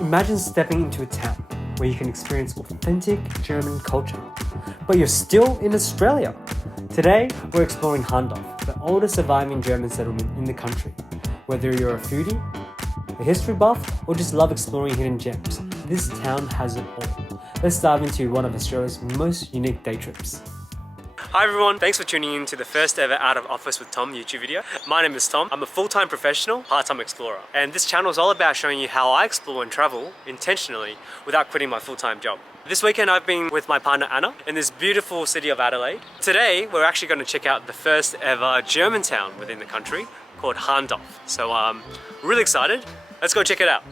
Imagine stepping into a town where you can experience authentic German culture, but you're still in Australia. Today, we're exploring Hanhdorf, the oldest surviving German settlement in the country. Whether you're a foodie, a history buff, or just love exploring hidden gems, this town has it all. Let's dive into one of Australia's most unique day trips. Hi everyone, thanks for tuning in to the first ever Out of Office with Tom YouTube video. My name is Tom. I'm a full-time professional, part-time explorer. And this channel is all about showing you how I explore and travel intentionally without quitting my full-time job. This weekend I've been with my partner Anna in this beautiful city of Adelaide. Today we're actually going to check out the first ever German town within the country called Hanhdorf. So I'm really excited. Let's go check it out.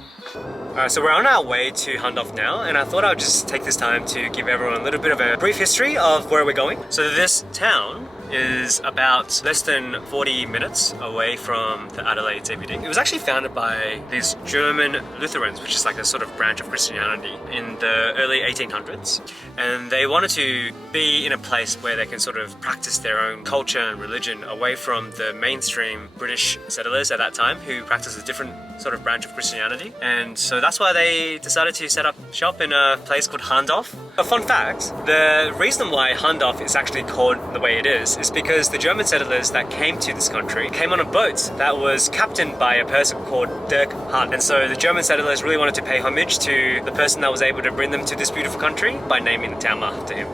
So we're on our way to Hanhdorf now, and I thought I would just take this time to give everyone a little bit of a brief history of where we're going. So this town is about less than 40 minutes away from the Adelaide CBD. It was actually founded by these German Lutherans, which is like a sort of branch of Christianity, in the early 1800s. And they wanted to be in a place where they can sort of practice their own culture and religion away from the mainstream British settlers at that time, who practiced a different sort of branch of Christianity. And so that's why they decided to set up shop in a place called Hanhdorf. A fun fact, the reason why Hanhdorf is actually called the way it is because the German settlers that came to this country came on a boat that was captained by a person called Dirk Hahn. And so the German settlers really wanted to pay homage to the person that was able to bring them to this beautiful country by naming the town after him.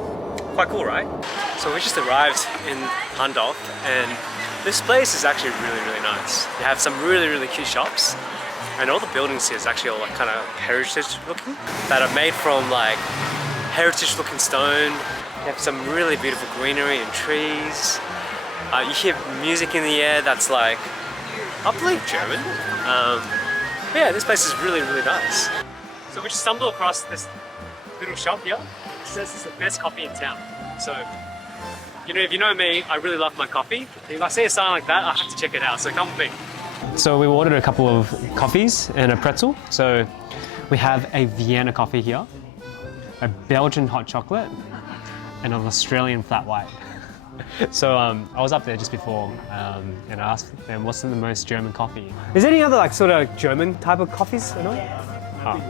Quite cool, right? So we just arrived in Hanhdorf, and this place is actually really nice. They have some really cute shops, and all the buildings here is actually all like kind of heritage looking, that are made from like heritage looking stone. You have some really beautiful greenery and trees. You hear music in the air that's like, I believe German. But yeah, this place is really nice. So we just stumbled across this little shop here. It says it's the best coffee in town. So, you know, if you know me, I really love my coffee. If I see a sign like that, I have to check it out, so come with me. So we ordered a couple of coffees and a pretzel. So we have a Vienna coffee here, a Belgian hot chocolate, and an Australian flat white. So I was up there just before and I asked them, what's the most German coffee? Is there any other like sort of German type of coffees? Or not? Oh,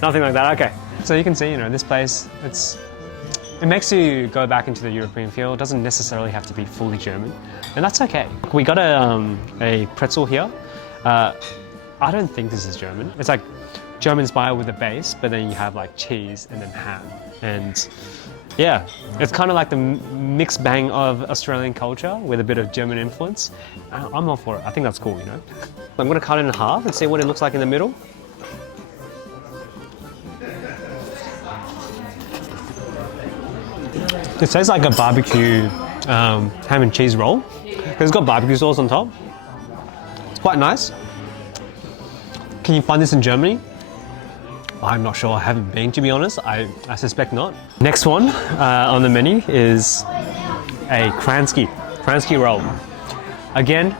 nothing like that, okay. So you can see, you know, this place, it makes you go back into the European feel. It doesn't necessarily have to be fully German, and that's okay. We got a pretzel here. I don't think this is German. It's like German inspired with a base, but then you have like cheese and then ham. And yeah, it's kind of like the mixed bang of Australian culture with a bit of German influence. I'm all for it. I think that's cool, you know. I'm gonna cut it in half and see what it looks like in the middle. It tastes like a barbecue ham and cheese roll, because it's got barbecue sauce on top. It's quite nice. Can you find this in Germany? I'm not sure, I haven't been, to be honest. I suspect not. Next one on the menu is a Kransky roll. Again,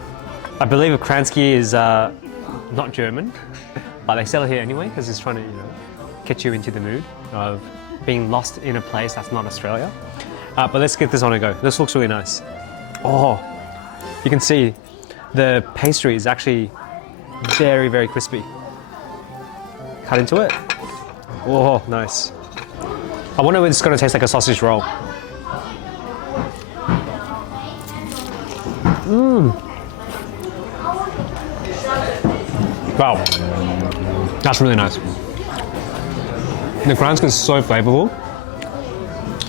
I believe a Kransky is not German, but they sell it here anyway because it's trying to, you know, get you into the mood of being lost in a place that's not Australia. But let's get this on a go. This looks really nice. Oh, you can see the pastry is actually very crispy. Cut into it. Oh, nice. I wonder if it's going to taste like a sausage roll. Wow, that's really nice. The Kransky is so flavorful.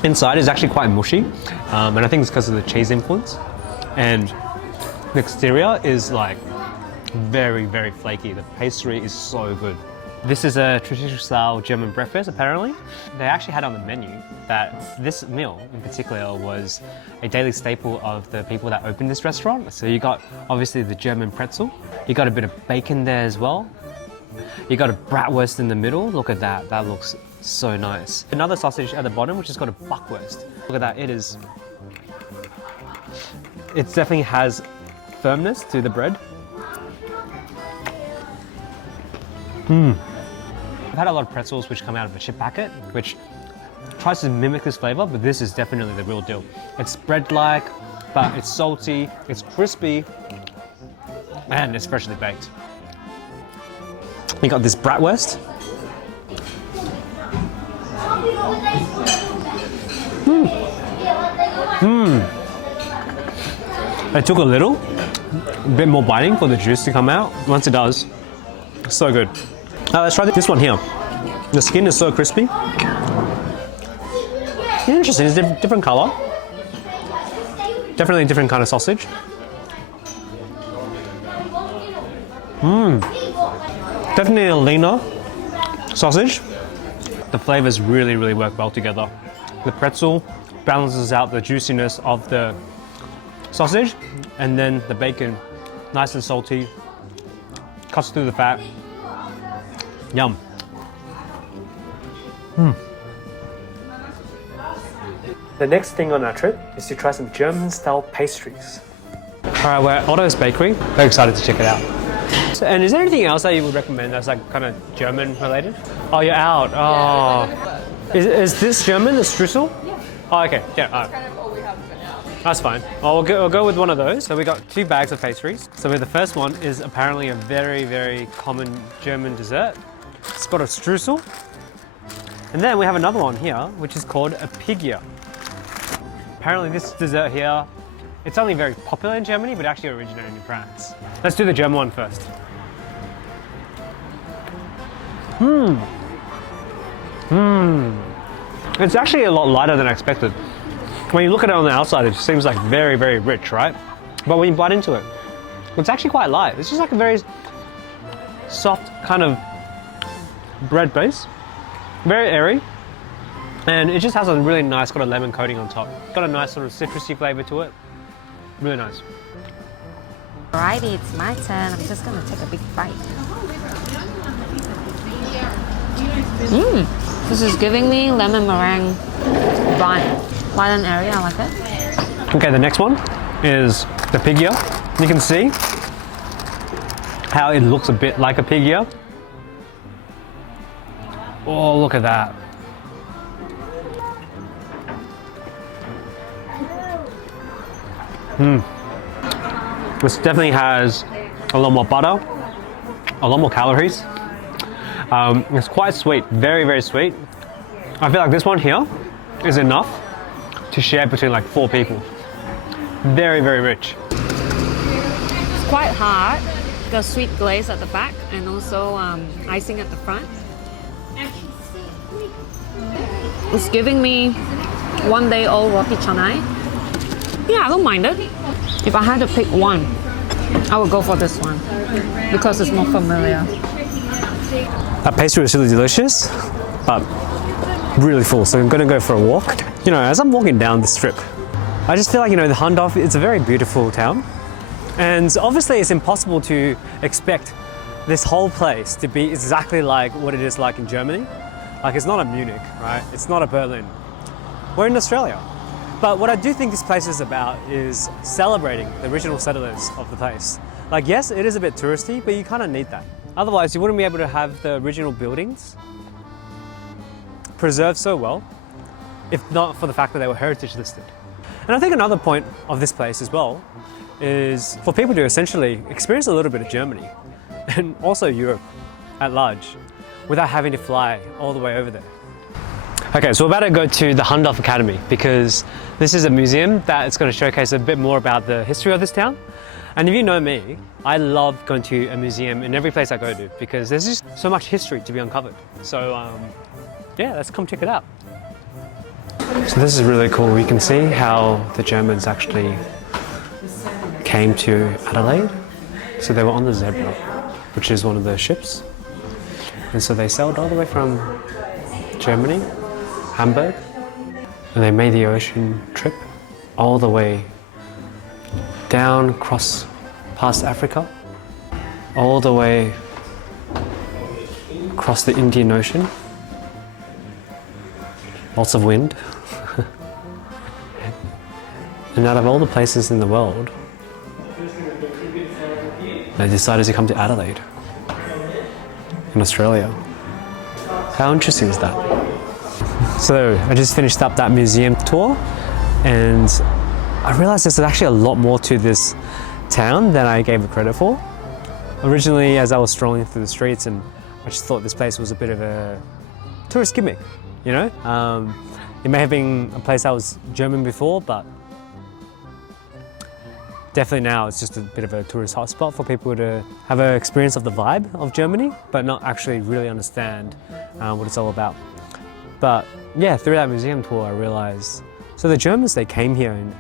Inside is actually quite mushy, and I think it's because of the cheese influence. And the exterior is like very flaky. The pastry is so good. This is a traditional style German breakfast, apparently. They actually had on the menu that this meal in particular was a daily staple of the people that opened this restaurant. So you got obviously the German pretzel, you got a bit of bacon there as well. You got a bratwurst in the middle. Look at that, that looks so nice. Another sausage at the bottom, which has got a bockwurst. Look at that, it definitely has firmness to the bread. I've had a lot of pretzels which come out of a chip packet, which tries to mimic this flavor, but this is definitely the real deal. It's bread-like, but it's salty, it's crispy, and it's freshly baked. You got this bratwurst, It took a bit more biting for the juice to come out. Once it does, so good. Let's try this one here. The skin is so crispy. Interesting, it's a different color. Definitely a different kind of sausage. Definitely a leaner sausage. The flavors really work well together. The pretzel balances out the juiciness of the sausage, and then the bacon, nice and salty, cuts through the fat. Yum. The next thing on our trip is to try some German-style pastries. Alright, we're at Otto's Bakery. Very excited to check it out. So, and is there anything else that you would recommend that's like kind of German related? Oh, you're out. Oh. Is this German, the streusel? Yeah. Oh, okay. Yeah. That's kind of all we have for now. That's fine. We'll go with one of those. So we got 2 bags of pastries. So the first one is apparently a very common German dessert. It's got a streusel. And then we have another one here, which is called a pigia. Apparently this dessert here, it's only very popular in Germany, but actually originated in France. Let's do the German one first. It's actually a lot lighter than I expected. When you look at it on the outside, it seems like very rich, right? But when you bite into it, it's actually quite light. It's just like a very soft kind of bread base, very airy. And it just has a really nice got a lemon coating on top. Got a nice sort of citrusy flavor to it. Really nice. Alrighty, it's my turn. I'm just gonna take a big bite. This is giving me lemon meringue vibe. Light and airy, I like it. Okay, the next one is the pigia. You can see how it looks a bit like a pigia. Oh, look at that. This definitely has a lot more butter, a lot more calories. It's quite sweet, very sweet. I feel like this one here is enough to share between like 4 people. Very rich. It's quite hard. Got sweet glaze at the back and also icing at the front. It's giving me 1-day-old roti canai. Yeah, I don't mind it. If I had to pick one, I would go for this one because it's more familiar. That pastry was really delicious, but really full, so I'm gonna go for a walk. You know, as I'm walking down the strip, I just feel like, you know, the Hanhdorf, it's a very beautiful town. And obviously it's impossible to expect this whole place to be exactly like what it is like in Germany. Like, it's not a Munich, right? It's not a Berlin. We're in Australia. But what I do think this place is about is celebrating the original settlers of the place. Like, yes, it is a bit touristy, but you kind of need that. Otherwise, you wouldn't be able to have the original buildings preserved so well, if not for the fact that they were heritage listed. And I think another point of this place as well is for people to essentially experience a little bit of Germany and also Europe at large without having to fly all the way over there. Okay, so we're about to go to the Hanhdorf Academy because this is a museum that is going to showcase a bit more about the history of this town. And if you know me, I love going to a museum in every place I go to because there's just so much history to be uncovered. So yeah, let's come check it out. So this is really cool. You can see how the Germans actually came to Adelaide. So they were on the Zebra, which is one of the ships. And so they sailed all the way from Germany, Hamburg, and they made the ocean trip all the way down, across past Africa, all the way across the Indian Ocean. Lots of wind. And out of all the places in the world, they decided to come to Adelaide, in Australia. How interesting is that? So I just finished up that museum tour and I realized there's actually a lot more to this town than I gave it credit for. Originally, as I was strolling through the streets, and I just thought this place was a bit of a tourist gimmick. you know? It may have been a place that was German before, but definitely now it's just a bit of a tourist hotspot for people to have an experience of the vibe of Germany, but not actually really understand what it's all about. But yeah, through that museum tour I realized, so the Germans, they came here in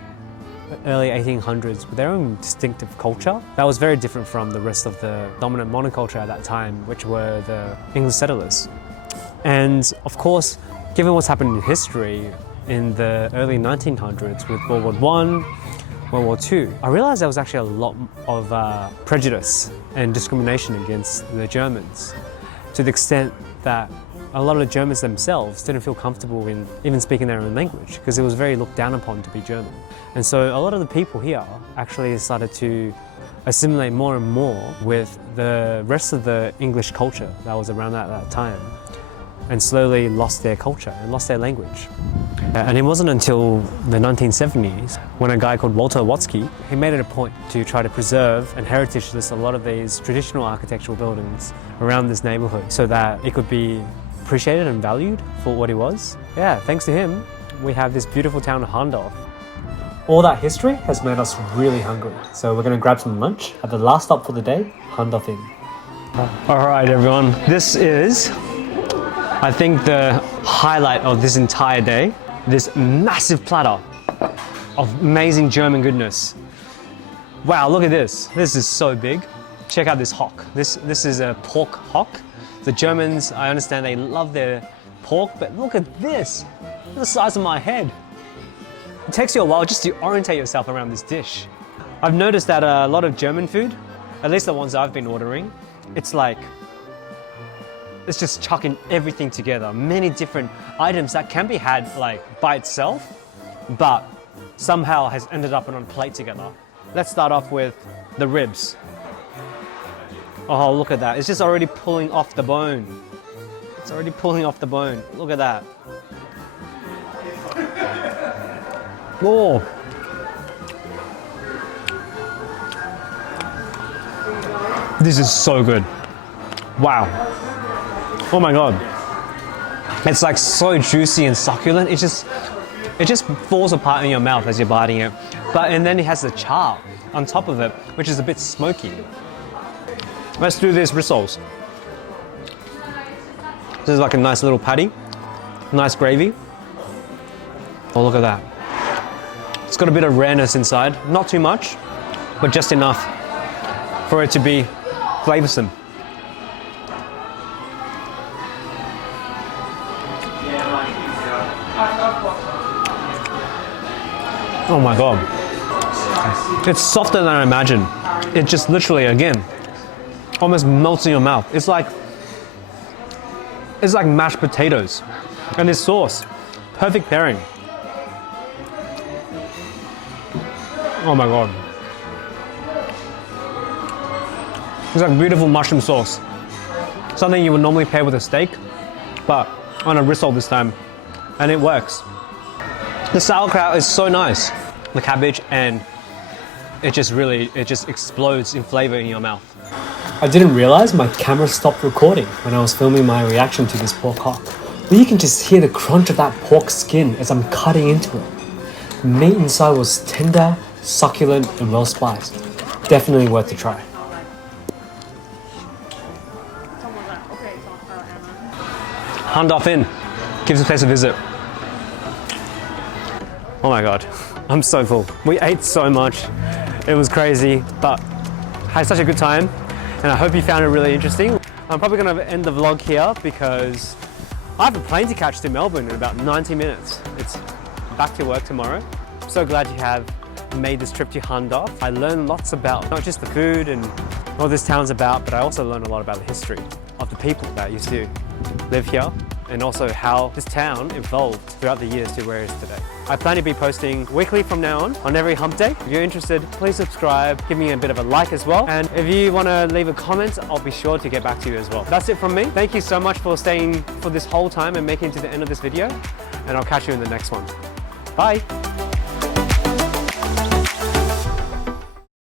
early 1800s with their own distinctive culture that was very different from the rest of the dominant monoculture at that time, which were the English settlers. And of course, given what's happened in history in the early 1900s with World War I, World War II, I realized there was actually a lot of prejudice and discrimination against the Germans, to the extent that a lot of the Germans themselves didn't feel comfortable in even speaking their own language because it was very looked down upon to be German. And so a lot of the people here actually started to assimilate more and more with the rest of the English culture that was around at that time, and slowly lost their culture and lost their language. And it wasn't until the 1970s when a guy called Walter Watzke, he made it a point to try to preserve and heritage list a lot of these traditional architectural buildings around this neighborhood so that it could be appreciated and valued for what it was. Yeah, thanks to him, we have this beautiful town of Hanhdorf. All that history has made us really hungry, so we're going to grab some lunch at the last stop for the day, Hanhdorf Inn. All right, everyone, this is, I think, the highlight of this entire day. This massive platter of amazing German goodness. Wow, look at this. This is so big. Check out this hock. This is a pork hock. The Germans, I understand they love their pork, but look at this. Look at the size of my head. It takes you a while just to orientate yourself around this dish. I've noticed that a lot of German food, at least the ones I've been ordering, it's just chucking everything together. Many different items that can be had like by itself, but somehow has ended up on a plate together. Let's start off with the ribs. Oh, look at that. It's just already pulling off the bone. It's already pulling off the bone. Look at that. Oh. This is so good. Wow. Oh my God. It's like so juicy and succulent. It just falls apart in your mouth as you're biting it. And then it has the char on top of it, which is a bit smoky. Let's do this rissoles. This is like a nice little patty, nice gravy. Oh, look at that. It's got a bit of rareness inside, not too much, but just enough for it to be flavoursome. Oh my God. It's softer than I imagined. It just literally, again, almost melts in your mouth. It's like mashed potatoes. And this sauce, perfect pairing. Oh my God. It's like beautiful mushroom sauce. Something you would normally pair with a steak, but on a rissole this time, and it works. The sauerkraut is so nice. The cabbage, and it just explodes in flavor in your mouth. I didn't realize my camera stopped recording when I was filming my reaction to this pork hock. But you can just hear the crunch of that pork skin as I'm cutting into it. The meat inside was tender, succulent, and well spiced. Definitely worth a try. Hanhdorf Inn. Give this place a visit. Oh my God, I'm so full. We ate so much. It was crazy, but had such a good time. And I hope you found it really interesting. I'm probably gonna end the vlog here because I have a plane to catch to Melbourne in about 90 minutes. It's back to work tomorrow. I'm so glad you have made this trip to Hanhdorf. I learned lots about not just the food and what this town's about, but I also learned a lot about the history of the people that used to live here, and also how this town evolved throughout the years to where it is today. I plan to be posting weekly from now on every hump day. If you're interested, please subscribe, give me a bit of a like as well. And if you want to leave a comment, I'll be sure to get back to you as well. That's it from me. Thank you so much for staying for this whole time and making it to the end of this video. And I'll catch you in the next one. Bye.